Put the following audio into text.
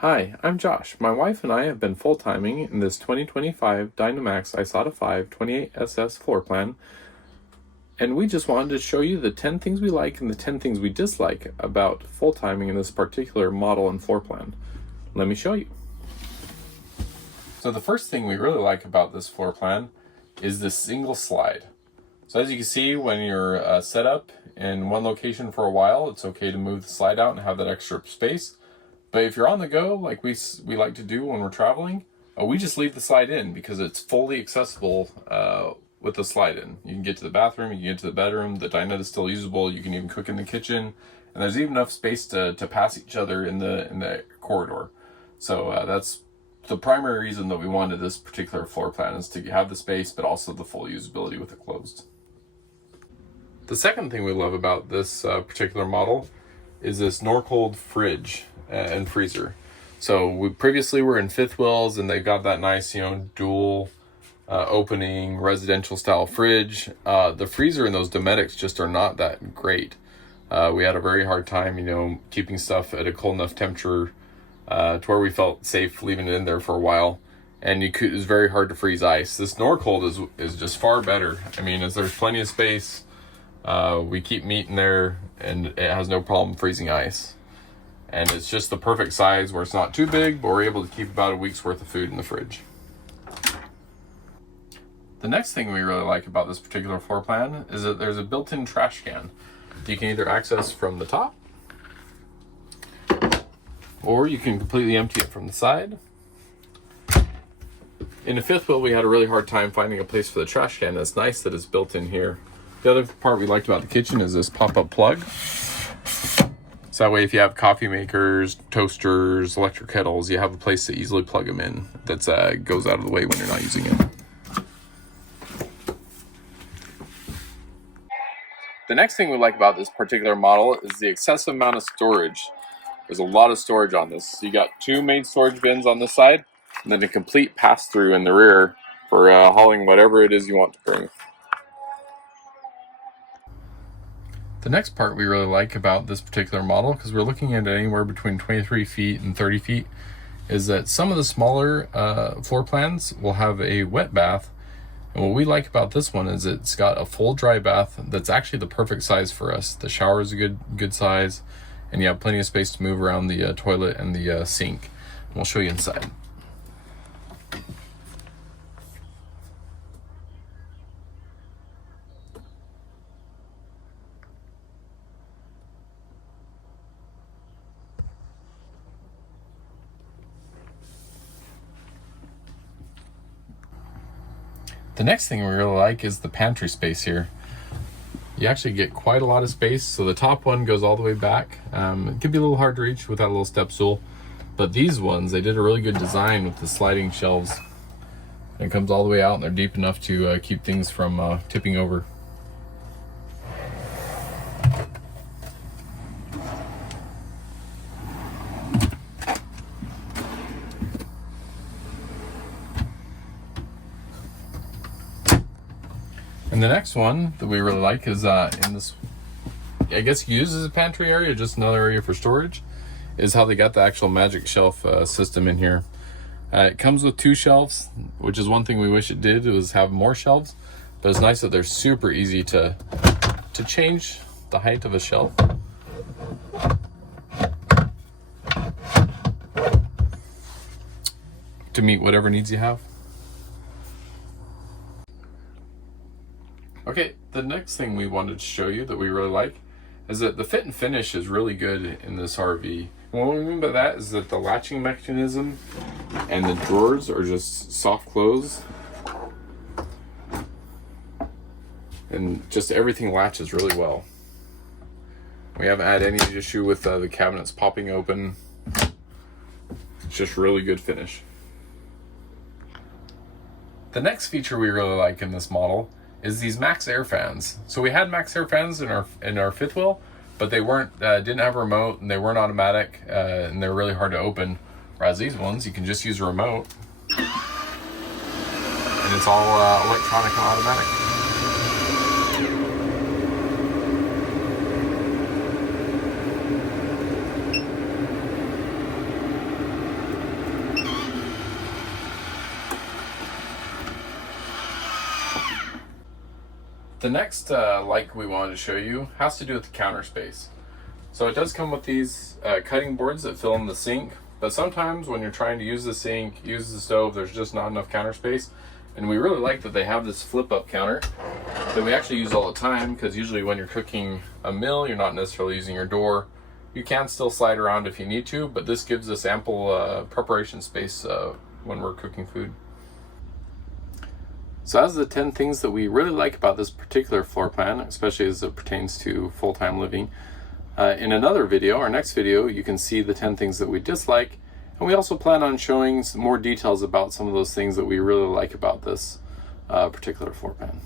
Hi, I'm Josh. My wife and I have been full-timing in this 2025 Dynamax Isata 5 28SS floor plan, and we just wanted to show you the 10 things we like and the 10 things we dislike about full-timing in this particular model and floor plan. Let me show you. So the first thing we really like about this floor plan is this single slide. So as you can see, when you're set up in one location for a while, it's okay to move the slide out and have that extra space. But if you're on the go, like we like to do when we're traveling, we just leave the slide in because it's fully accessible with the slide in. You can get to the bathroom, you can get to the bedroom, the dinette is still usable, you can even cook in the kitchen, and there's even enough space to pass each other in the corridor. So that's the primary reason that we wanted this particular floor plan, is to have the space, but also the full usability with it closed. The second thing we love about this particular model is this Norcold fridge and freezer. So we previously were in fifth wheels, and they've got that nice, dual opening residential style fridge. The freezer in those Domestics just are not that great. We had a very hard time, keeping stuff at a cold enough temperature to where we felt safe leaving it in there for a while. And it was very hard to freeze ice. This Norcold is just far better. As there's plenty of space, we keep meat in there, and it has no problem freezing ice. And it's just the perfect size where it's not too big, but we're able to keep about a week's worth of food in the fridge. The next thing we really like about this particular floor plan is that there's a built-in trash can. You can either access from the top, or you can completely empty it from the side. In the fifth wheel, we had a really hard time finding a place for the trash can. It's nice that it's built in here. The other part we liked about the kitchen is this pop-up plug. So that way, if you have coffee makers, toasters, electric kettles, you have a place to easily plug them in that goes out of the way when you're not using it. The next thing we like about this particular model is the excessive amount of storage. There's a lot of storage on this. So you got two main storage bins on this side, and then a complete pass-through in the rear for hauling whatever it is you want to bring. The next part we really like about this particular model, because we're looking at anywhere between 23 feet and 30 feet, is that some of the smaller floor plans will have a wet bath. And what we like about this one is it's got a full dry bath that's actually the perfect size for us. The shower is a good size, and you have plenty of space to move around the toilet and the sink. And we'll show you inside. The next thing we really like is the pantry space here. You actually get quite a lot of space. So the top one goes all the way back. It can be a little hard to reach with that little step stool, but these ones, they did a really good design with the sliding shelves. And it comes all the way out, and they're deep enough to keep things from tipping over. And the next one that we really like is in this, I guess used as a pantry area, just another area for storage, is how they got the actual magic shelf system in here. It comes with 2 shelves, which is one thing we wish it did, was have more shelves, but it's nice that they're super easy to change the height of a shelf. To meet whatever needs you have. Okay, the next thing we wanted to show you that we really like is that the fit and finish is really good in this RV. And what we mean by that is that the latching mechanism and the drawers are just soft close, and just everything latches really well. We haven't had any issue with the cabinets popping open. It's just really good finish. The next feature we really like in this model is these max air fans. So we had max air fans in our fifth wheel, but they didn't have a remote, and they weren't automatic, and they're really hard to open. Whereas these ones, you can just use a remote, and it's all electronic and automatic. The next like we wanted to show you has to do with the counter space. So it does come with these cutting boards that fill in the sink, but sometimes when you're trying to use the sink, use the stove, there's just not enough counter space. And we really like that they have this flip up counter that we actually use all the time, because usually when you're cooking a meal, you're not necessarily using your door. You can still slide around if you need to, but this gives us ample preparation space when we're cooking food. So that's the 10 things that we really like about this particular floor plan, especially as it pertains to full-time living. In another video, our next video, you can see the 10 things that we dislike, and we also plan on showing some more details about some of those things that we really like about this particular floor plan.